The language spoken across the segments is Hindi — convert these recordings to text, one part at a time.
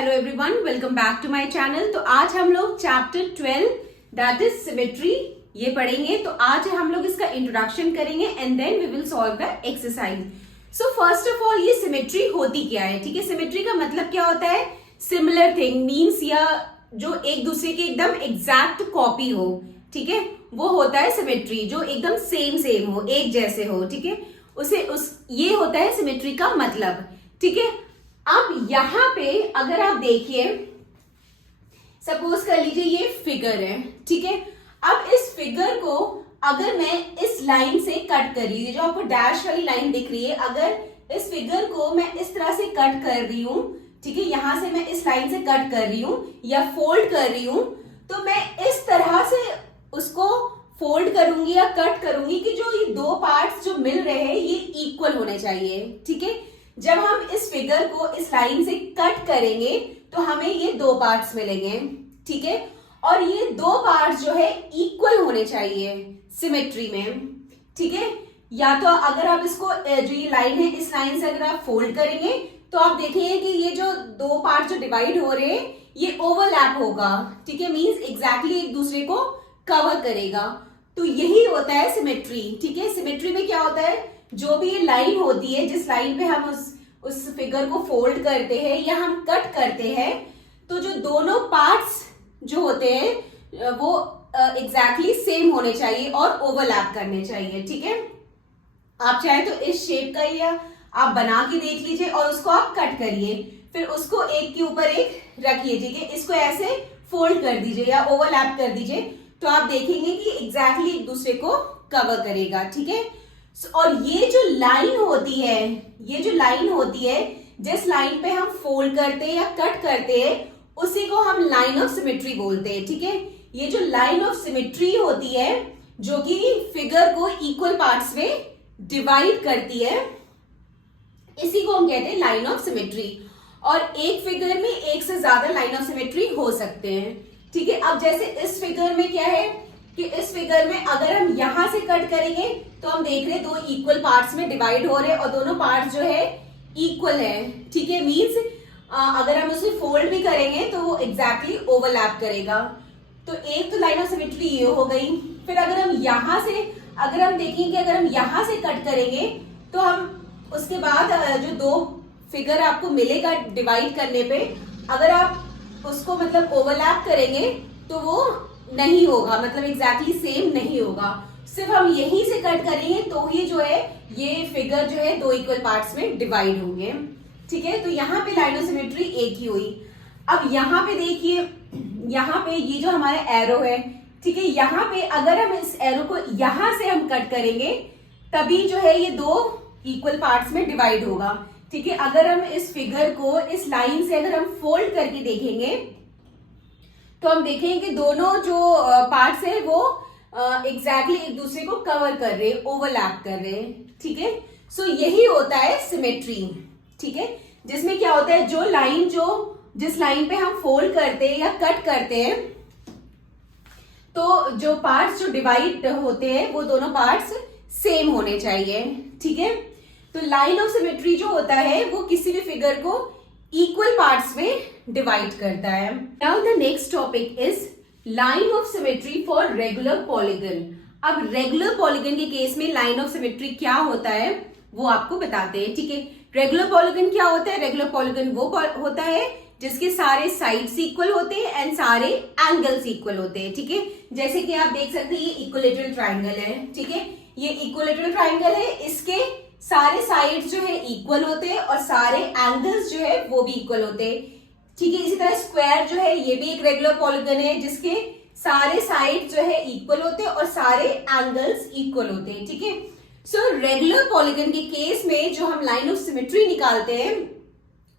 Hello everyone, welcome back to my channel. तो आज हम लोग चैप्टर 12 दैट इज सिमेट्री ये पढ़ेंगे। तो आज हम लोग इसका इंट्रोडक्शन करेंगे and then we will solve the exercise. So first of all ये सिमेट्री होती क्या है? ठीक है, सिमेट्री का मतलब क्या होता है? सिमिलर थिंग मीन्स या जो एक दूसरे की एकदम एग्जैक्ट कॉपी हो, ठीक है, वो होता है सिमेट्री। जो एकदम सेम हो, एक जैसे हो, ठीक है, ये होता है सिमेट्री का मतलब। ठीक है, अब यहां पे अगर आप देखिए, सपोज कर लीजिए ये फिगर है, ठीक है। अब इस फिगर को अगर मैं इस लाइन से कट कर रही हूँ, जो आपको डैश वाली लाइन दिख रही है, अगर इस फिगर को मैं इस तरह से कट कर रही हूं, ठीक है, यहां से मैं इस लाइन से कट कर रही हूं या फोल्ड कर रही हूं, तो मैं इस तरह से उसको फोल्ड करूंगी या कट करूंगी कि जो ये दो पार्ट्स जो मिल रहे हैं ये इक्वल होने चाहिए। ठीक है, जब हम इस फिगर को इस लाइन से कट करेंगे तो हमें ये दो पार्ट्स मिलेंगे, ठीक है, और ये दो पार्ट्स जो है इक्वल होने चाहिए सिमेट्री में। ठीक है, या तो अगर आप इसको जो ये लाइन है इस लाइन से अगर आप फोल्ड करेंगे तो आप देखेंगे कि ये जो दो पार्ट जो डिवाइड हो रहे हैं ये ओवरलैप होगा। ठीक है, मींस एग्जैक्टली एक दूसरे को कवर करेगा। तो यही होता है सिमेट्री। ठीक है, सिमेट्री में क्या होता है, जो भी ये लाइन होती है जिस लाइन पे हम उस फिगर को फोल्ड करते हैं या हम कट करते हैं, तो जो दोनों पार्ट्स जो होते हैं वो एग्जैक्टली सेम होने चाहिए और ओवरलैप करने चाहिए। ठीक है, आप चाहे तो इस शेप का या आप बना के देख लीजिए और उसको आप कट करिए, फिर उसको एक के ऊपर एक रखिए, ठीक है, इसको ऐसे फोल्ड कर दीजिए या ओवरलैप कर दीजिए, तो आप देखेंगे कि एग्जैक्टली एक दूसरे को कवर करेगा। ठीक है, और ये जो लाइन होती है, ये जो लाइन होती है जिस लाइन पे हम फोल्ड करते हैं या कट करते हैं उसी को हम लाइन ऑफ सिमेट्री बोलते हैं। ठीक है, ये जो लाइन ऑफ सिमेट्री होती है जो कि फिगर को इक्वल पार्ट्स में डिवाइड करती है, इसी को हम कहते हैं लाइन ऑफ सिमेट्री। और एक फिगर में एक से ज्यादा लाइन ऑफ सिमेट्री हो सकते हैं। ठीक है, अब जैसे इस फिगर में क्या है कि इस फिगर में अगर हम यहां से कट करेंगे तो हम देख रहे हैं दो इक्वल पार्ट्स में डिवाइड हो रहे हैं और दोनों पार्ट्स जो है इक्वल है। ठीक है, मींस अगर हम उसे फोल्ड भी करेंगे तो वो एग्जैक्टली ओवरलैप करेगा। तो एक तो लाइन ऑफ सिमेट्री ये हो गई। फिर अगर हम यहां से अगर हम देखेंगे अगर हम यहां से कट करेंगे तो हम उसके बाद जो दो फिगर आपको मिलेगा डिवाइड करने पे, अगर आप उसको मतलब ओवरलैप करेंगे तो वो नहीं होगा, मतलब एग्जैक्टली सेम नहीं होगा। सिर्फ हम यहीं से कट करेंगे तो ही जो है ये फिगर जो है दो इक्वल पार्ट्स में डिवाइड होंगे। ठीक है, तो यहाँ पे लाइन ऑफ सिमेट्री एक ही हुई। अब यहाँ पे देखिए, यहाँ पे ये जो हमारा एरो है, ठीक है, यहाँ पे अगर हम इस एरो को यहां से हम कट करेंगे तभी जो है ये दो इक्वल पार्ट्स में डिवाइड होगा। ठीक है, अगर हम इस फिगर को इस लाइन से अगर हम फोल्ड करके देखेंगे तो हम देखेंगे कि दोनों जो पार्ट्स है वो एग्जैक्टली एक दूसरे को कवर कर रहे हैं, ओवरलैप कर रहे हैं। ठीक है, सो यही होता है सिमेट्री। ठीक है, जिसमें क्या होता है, जो लाइन जिस लाइन पे हम फोल्ड करते हैं या कट करते हैं तो जो पार्ट्स जो डिवाइड होते हैं वो दोनों पार्ट्स सेम होने चाहिए। ठीक है, तो लाइन ऑफ सिमेट्री जो होता है वो किसी भी फिगर को इक्वल पार्ट्स में डिवाइड करता है। Now the next topic is line of symmetry for regular polygon. अब रेगुलर पॉलीगन के केस में लाइन ऑफ सिमेट्री क्या होता है वो आपको बताते हैं। ठीक है, रेगुलर पॉलीगन क्या होता है? रेगुलर पॉलीगन वो होता है जिसके सारे साइड्स इक्वल होते हैं एंड सारे एंगल्स इक्वल होते हैं। ठीक है, जैसे कि आप देख सकते हैं ये इक्विलेटरल ट्राइंगल है। ठीक है, ये इक्विलेटरल ट्राइंगल है, इसके सारे साइड्स जो है इक्वल होते हैं और सारे एंगल्स जो है वो भी इक्वल होते हैं। ठीक है, इसी तरह स्क्वायर जो है ये भी एक रेगुलर पॉलीगन है जिसके सारे साइड जो है इक्वल होते हैं और सारे एंगल्स इक्वल होते हैं। ठीक है, सो रेगुलर पॉलीगन के केस में जो हम लाइन ऑफ सिमेट्री निकालते हैं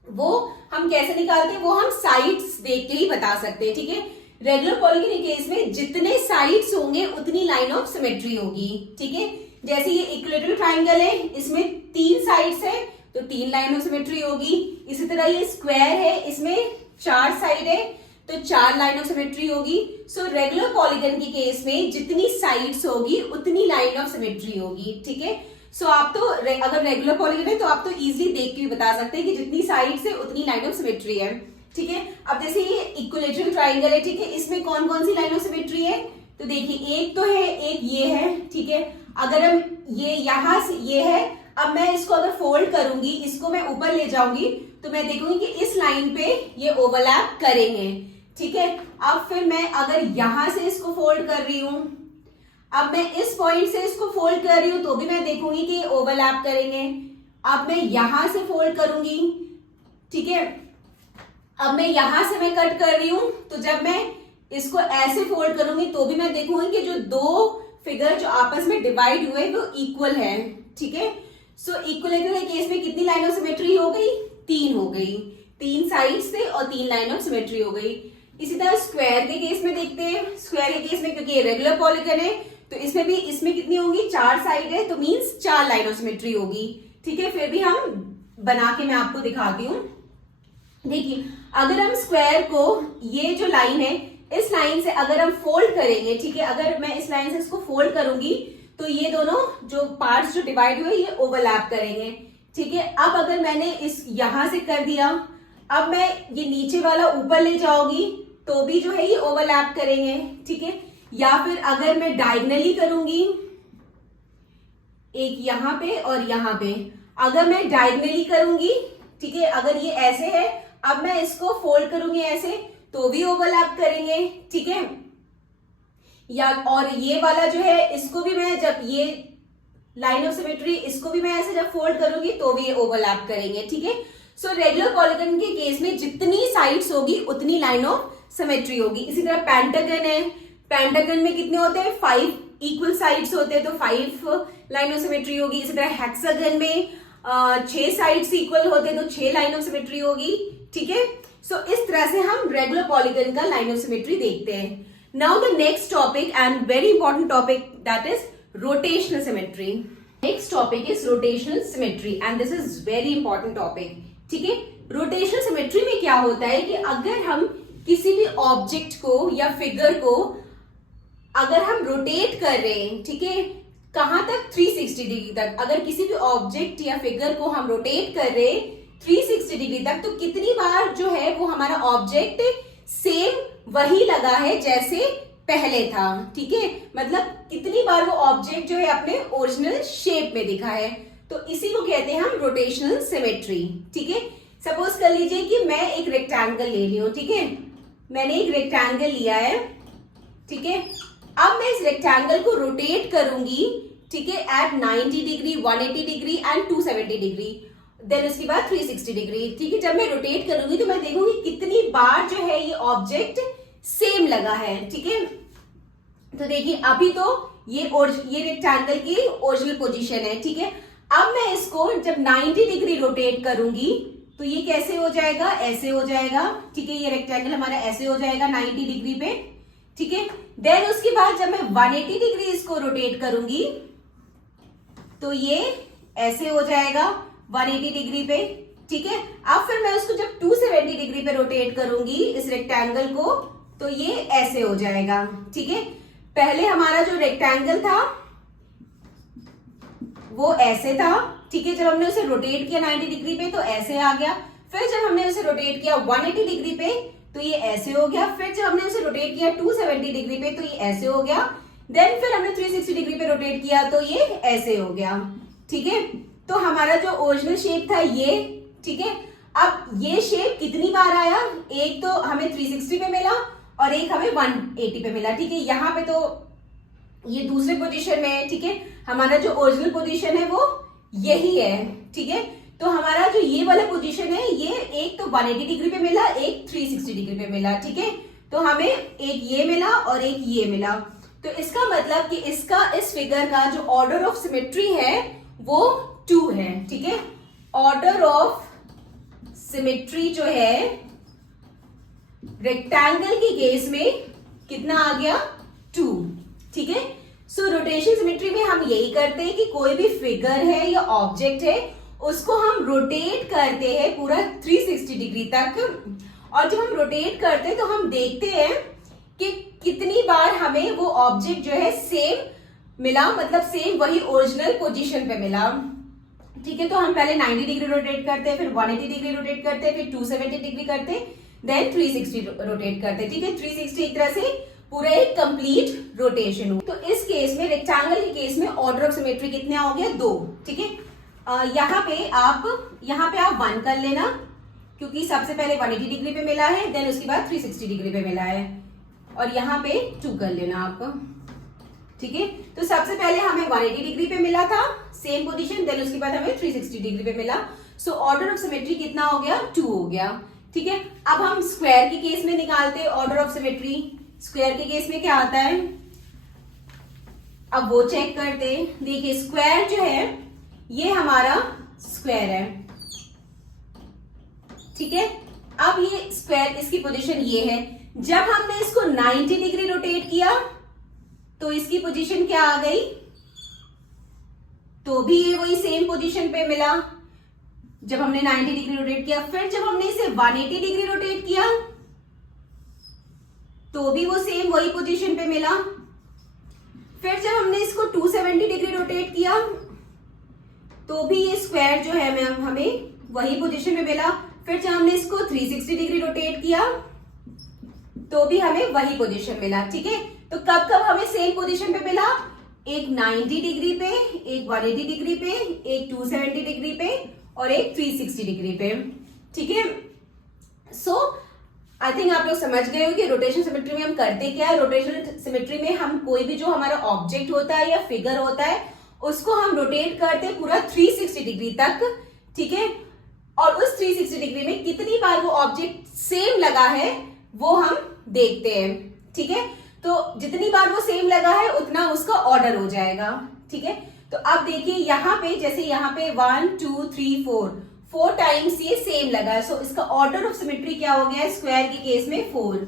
वो हम कैसे निकालते हैं, वो हम साइड्स देख के ही बता सकते हैं। ठीक है, रेगुलर पॉलीगन के केस में जितने साइड्स होंगे उतनी लाइन ऑफ सिमेट्री होगी। ठीक है, जैसे ये इक्विलेटरल ट्राइंगल है, इसमें 3 साइड्स है तो 3 लाइन ऑफ सिमेट्री होगी। इसी तरह ये स्क्वायर है, इसमें 4 साइड है तो 4 लाइन ऑफ सिमेट्री होगी। सो रेगुलर पॉलीगन के केस में जितनी साइड्स होगी उतनी लाइन ऑफ सिमेट्री होगी। ठीक है, सो आप तो अगर रेगुलर पॉलीगन है तो आप तो इजीली देख के भी बता सकते हैं कि जितनी साइड्स है उतनी लाइन ऑफ सिमेट्री है। ठीक है। अब जैसे ये इक्विलैटरल ट्राइंगल है, ठीक है, इसमें कौन कौन सी लाइन ऑफ सिमेट्री है, तो देखिए एक तो है, एक ये है, ठीक है। अगर हम ये यहां से ये है, अब मैं इसको अगर फोल्ड करूंगी, इसको मैं ऊपर ले जाऊंगी तो मैं देखूंगी कि इस लाइन पे ये ओवरलैप करेंगे, ठीक है। अब फिर मैं अगर यहां से इसको फोल्ड कर रही हूं, अब मैं इस पॉइंट से इसको फोल्ड कर रही हूं तो भी मैं देखूंगी कि ये ओवरलैप करेंगे। अब मैं यहां से फोल्ड करूंगी, ठीक है, अब मैं यहां से मैं कट कर रही हूं तो जब मैं इसको ऐसे फोल्ड करूंगी तो भी मैं देखूंगी कि जो दो फिगर जो आपस में डिवाइड हुए वो इक्वल है, ठीक है। सो इक्विलैटरल के केस में कितनी लाइन ऑफ सिमेट्री हो गई, 3 हो गई, 3 साइड्स थे और 3 लाइन ऑफ सिमेट्री हो गई। इसी तरह स्क्वायर के केस में देखते हैं, स्क्वायर के केस में क्योंकि ये रेगुलर पॉलीगन है तो इसमें भी, इसमें कितनी होंगी, 4 साइड है तो मींस 4 लाइन ऑफ सिमेट्री होगी, ठीक है। फिर भी हम बना के मैं आपको दिखाती हूँ। देखिए अगर हम स्क्वायर को, ये जो लाइन है इस लाइन से अगर हम फोल्ड करेंगे, ठीक है, अगर मैं इस लाइन से इसको फोल्ड करूंगी तो ये दोनों जो पार्ट्स जो डिवाइड हुए ये ओवरलैप करेंगे, ठीक है। अब अगर मैंने इस यहां से कर दिया, अब मैं ये नीचे वाला ऊपर ले जाऊंगी तो भी जो है ये ओवरलैप करेंगे, ठीक है। या फिर अगर मैं डायगनली करूंगी, एक यहां पे और यहां पे, अगर मैं डायगनली करूंगी, ठीक है, अगर ये ऐसे है, अब मैं इसको फोल्ड करूंगी ऐसे तो भी ओवरलैप करेंगे, ठीक है। या और ये वाला जो है इसको भी मैं, जब ये लाइन ऑफ सिमेट्री इसको भी मैं ऐसे जब फोल्ड करूंगी तो भी ये ओवरलैप करेंगे, ठीक है। सो रेगुलर पॉलीगन के केस में जितनी साइड्स होगी उतनी लाइन ऑफ सिमेट्री होगी। इसी तरह पेंटागन है, पेंटागन में कितने होते हैं, 5 इक्वल साइड्स होते हैं तो 5 लाइन ऑफ सिमेट्री होगी। इसी तरह हेक्सागन में 6 साइड्स इक्वल होते हैं तो 6 लाइन ऑफ सिमेट्री होगी, ठीक है। सो इस तरह से हम रेगुलर पॉलीगन का लाइन ऑफ सिमेट्री देखते हैं। Now the next topic and very important topic, that is rotational symmetry. Next topic is rotational symmetry and this is very important topic, ठीक है। रोटेशनल सिमेट्री में क्या होता है कि अगर हम किसी भी ऑब्जेक्ट को या फिगर को अगर हम रोटेट कर रहे हैं, ठीक है, कहां तक, 360 डिग्री तक, अगर किसी भी ऑब्जेक्ट या फिगर को हम रोटेट कर रहे हैं 360 डिग्री तक, तो कितनी बार जो है वो हमारा ऑब्जेक्ट सेम वही लगा है जैसे पहले था, ठीक है, मतलब कितनी बार वो ऑब्जेक्ट जो है अपने ओरिजिनल शेप में दिखा है, तो इसी को कहते हैं हम रोटेशनल सिमेट्री, ठीक है। सपोज कर लीजिए कि मैं एक रेक्टेंगल ले रही हूं, ठीक है, मैंने एक रेक्टेंगल लिया है, ठीक है। अब मैं इस रेक्टेंगल को रोटेट करूंगी, ठीक है, at 90 degree, 180 degree and 270 degree, then उसके बाद 360 डिग्री, ठीक है। जब मैं रोटेट करूंगी तो मैं देखूंगी कितनी बार जो है ये ऑब्जेक्ट सेम लगा है, ठीक है। तो देखिए अभी तो ये रेक्टेंगल की ओरिजिनल पोजीशन है, ठीक है। अब मैं इसको जब 90 डिग्री रोटेट करूंगी तो ये कैसे हो जाएगा, ऐसे हो जाएगा, ठीक है। ये रेक्टेंगल हमारा ऐसे हो जाएगा 90 डिग्री पे, ठीक है। देन उसके बाद जब मैं 180 डिग्री इसको रोटेट करूंगी तो ये ऐसे हो जाएगा 180 डिग्री पे, ठीक है। अब फिर मैं उसको जब 270 डिग्री पे रोटेट करूंगी इस रेक्टेंगल को तो ये ऐसे हो जाएगा, ठीक है। पहले हमारा जो रेक्टेंगल था वो ऐसे था, ठीक है। जब हमने उसे रोटेट किया 90 डिग्री पे तो ऐसे आ गया, फिर जब हमने उसे रोटेट किया 180 डिग्री पे तो ये ऐसे हो गया, फिर जब हमने उसे रोटेट किया 270 डिग्री पे तो ये ऐसे हो गया, देन फिर हमने 360 डिग्री पे रोटेट किया तो ये ऐसे हो गया, ठीक है। तो हमारा जो ओरिजिनल शेप था ये, ठीक है। अब ये शेप कितनी बार आया, एक तो हमें 360 पे मिला और एक हमें 180 पे मिला, ठीक है। यहाँ पे तो ये दूसरे पोजीशन में है, ठीक है। हमारा जो ओरिजिनल पोजीशन है वो यही है, ठीक है। तो हमारा जो ये वाला पोजीशन है ये एक तो 180 डिग्री पे मिला, एक 360 डिग्री पे मिला, ठीक है। तो हमें एक ये मिला और एक ये मिला, तो इसका मतलब कि इसका, इस फिगर का जो ऑर्डर ऑफ सिमेट्री है वो 2 है, ठीक है। ऑर्डर ऑफ सिमेट्री जो है रेक्टेंगल के केस में कितना आ गया, 2, ठीक है। सो रोटेशन सिमेट्री में हम यही करते हैं कि कोई भी फिगर है या ऑब्जेक्ट है उसको हम रोटेट करते हैं पूरा 360 डिग्री तक, और जब हम रोटेट करते हैं तो हम देखते हैं कि कितनी बार हमें वो ऑब्जेक्ट जो है सेम मिला, मतलब सेम वही ओरिजिनल पोजीशन पे मिला, ठीक है। तो हम पहले 90 डिग्री रोटेट करते हैं, फिर 180 डिग्री रोटेट करते हैं, फिर 270 डिग्री करते हैं, देन 360 रोटेट करते हैं, ठीक है। 360 एक तरह से पूरा एक कंप्लीट रोटेशन हो। तो इस केस में, रेक्टेंगल के केस में ऑर्डर ऑफ सिमेट्री कितने हो गया, 2, ठीक है। यहाँ पे आप 1 कर लेना, क्योंकि सबसे पहले 180 डिग्री पे मिला है, देन उसके बाद 360 डिग्री पे मिला है, और यहाँ पे 2 कर लेना आप, ठीक है। तो सबसे पहले हमें 180 डिग्री पे मिला था सेम पोजीशन, देन उसके बाद हमें 360 डिग्री पे मिला। सो ऑर्डर ऑफ सिमेट्री कितना हो गया, 2 हो गया, ठीक है। अब हम स्क्वायर के केस में निकालते हैं ऑर्डर ऑफ सिमेट्री। स्क्वायर के केस में क्या आता है, अब वो चेक करते हैं। देखिए स्क्वायर जो है ये हमारा स्क्वायर है, ठीक है। अब ये स्क्वायर, इसकी पोजीशन ये है। जब हमने इसको 90 डिग्री रोटेट किया तो इसकी पोजीशन क्या आ गई, तो भी ये वही सेम पोजीशन पे मिला जब हमने 90 डिग्री रोटेट किया। फिर जब हमने इसे 180 डिग्री रोटेट किया तो भी वो सेम वही पोजीशन पे मिला। फिर जब हमने इसको 270 डिग्री रोटेट किया तो भी ये स्क्वायर जो है हमें वही पोजीशन पे मिला। फिर जब हमने इसको 360 डिग्री रोटेट किया तो भी हमें वही पोजीशन मिला, ठीक है। तो कब कब हमें सेम पोजीशन पे मिला, एक 90 डिग्री पे, एक 180 डिग्री पे, एक 270 डिग्री पे और एक 360 डिग्री पे, ठीक है। सो आई थिंक आप लोग समझ गए हो कि रोटेशन सिमेट्री में हम करते क्या है। रोटेशन सिमेट्री में हम कोई भी जो हमारा ऑब्जेक्ट होता है या फिगर होता है उसको हम रोटेट करते हैं पूरा 360 डिग्री तक, ठीक है। और उस 360 डिग्री में कितनी बार वो ऑब्जेक्ट सेम लगा है वो हम देखते हैं, ठीक है। तो जितनी बार वो सेम लगा है उतना उसका ऑर्डर हो जाएगा, ठीक है। तो अब देखिए यहाँ पे, जैसे यहाँ पे 1 2 3 4 टाइम्स ये सेम लगा है। सो इसका ऑर्डर ऑफ सिमेट्री क्या हो गया, स्क्वायर के केस में 4।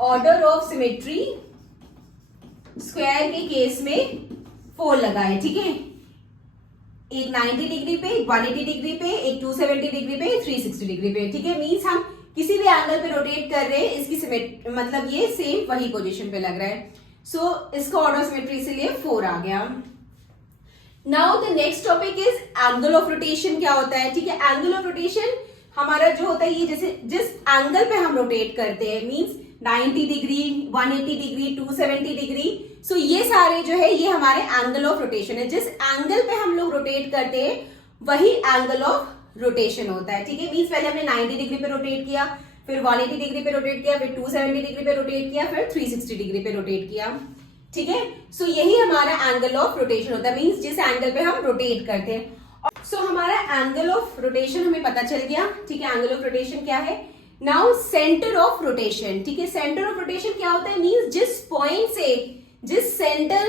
ऑर्डर ऑफ सिमेट्री स्क्वायर के केस में 4 लगा है, ठीक है। एक 90 डिग्री पे, 180 डिग्री पे, एक 270 डिग्री पे, 360 डिग्री पे, ठीक है। मींस हम किसी भी एंगल पे रोटेट कर रहे हैं, इसकी सिमेट्री मतलब ये सेम वही पोजीशन पे लग रहा है। सो इसका ऑर्डर ऑफ सिमेट्री इसलिए 4 आ गया। Now the next topic is angle of rotation. क्या होता है, ठीक है। एंगल ऑफ रोटेशन हमारा जो होता है, ये जैसे जिस एंगल पे हम रोटेट करते हैं, मींस 90 डिग्री, 180 डिग्री, 270 डिग्री, सो ये सारे जो है ये हमारे एंगल ऑफ रोटेशन है। जिस एंगल पे हम लोग रोटेट करते हैं वही एंगल ऑफ रोटेशन होता है, ठीक है। मींस पहले हमने 90 डिग्री पे रोटेट किया, फिर 180 डिग्री पे रोटेट किया, फिर 270 डिग्री पे रोटेट किया, फिर 360 डिग्री पे रोटेट किया, ठीक है। सो यही हमारा एंगल ऑफ रोटेशन होता है, मींस जिस एंगल पे हम रोटेट करते हैं। सो हमारा एंगल ऑफ रोटेशन हमें पता चल गया, ठीक है। एंगल ऑफ रोटेशन क्या है। नाउ सेंटर ऑफ रोटेशन, ठीक है। सेंटर ऑफ रोटेशन क्या होता है, मींस जिस पॉइंट से, जिस सेंटर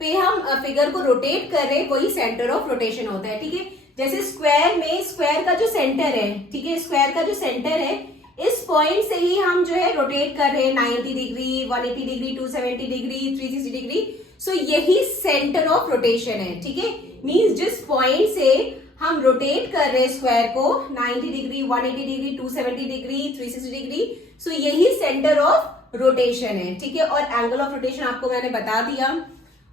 पे हम फिगर को रोटेट कर रहे हैं वही सेंटर ऑफ रोटेशन होता है, ठीक है। जैसे स्क्वायर में, स्क्वायर का जो सेंटर है, ठीक है, स्क्वायर का जो सेंटर है इस पॉइंट से ही हम जो है रोटेट कर रहे हैं 90 डिग्री, 180 डिग्री, 270 डिग्री, 360 डिग्री। सो यही सेंटर ऑफ रोटेशन है, ठीक है। मींस जिस पॉइंट से हम रोटेट कर रहे हैं स्क्वायर को 90 डिग्री, 180 डिग्री, 270 डिग्री, 360 डिग्री, सो यही सेंटर ऑफ रोटेशन है, ठीक है। और एंगल ऑफ रोटेशन आपको मैंने बता दिया।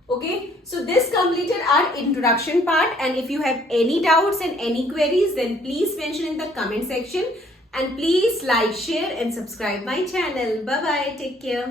Okay, so this completed our introduction part, and if you have any doubts and any queries, then please mention in the comment section, and please like, share and subscribe my channel. Bye bye, take care.